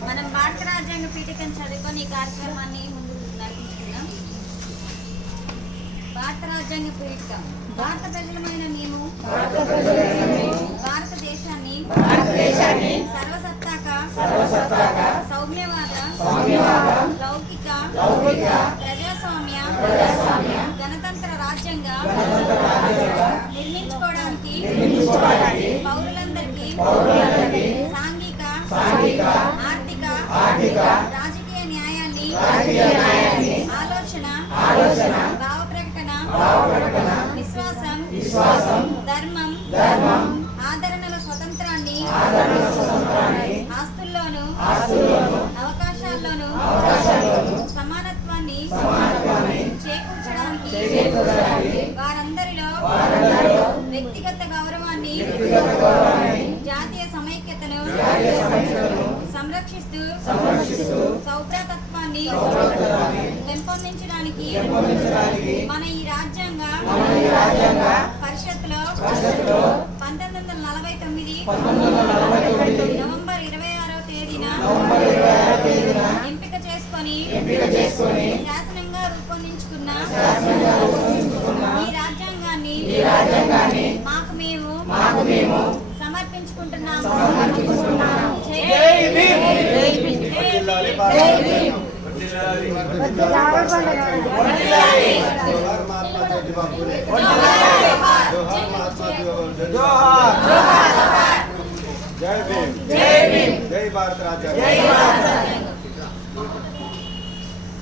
మనం భారత రాజ్యాంగ పీఠికను చదువుకొని ఈ కార్యక్రమాన్ని ముందుకు నడిపించుకుందాం. భారత రాజ్యాంగ పీఠిక. భారత ప్రజలమైన మేము భారతదేశాన్ని సర్వసత్తాక సౌమ్యవాద లౌకిక ప్రజాస్వామ్య గణతంత్ర రాజ్యంగా నిర్మించుకోవడానికి పౌరులందరికీ సాంఘిక ఆర్థిక రాజకీయ న్యాయాన్ని ఆలోచన భావ ప్రకటన విశ్వాసం ధర్మం ఆదరణల స్వతంత్రాన్ని ఆస్తుల్లోనూ అవకాశాల్లోనూ సమానత్వాన్ని చేకూర్చడానికి వారందరిలో వ్యక్తిగత గౌరవాన్ని జాతీయ సమైక్యతను సంరక్షిస్తూ సౌభ్రాతత్వాన్ని పెంపొందించడానికి మన ఈ రాజ్యాంగ పరిషత్తులో 1949 నవంబర్ 26వ తేదీన ఎంపిక చేసుకొని శాసనంగా రూపొందించుకున్న ఈ రాజ్యాంగాన్ని మాకు మేము సమర్పించుకుంటున్నాము. जय भीम, जय भारत राजा।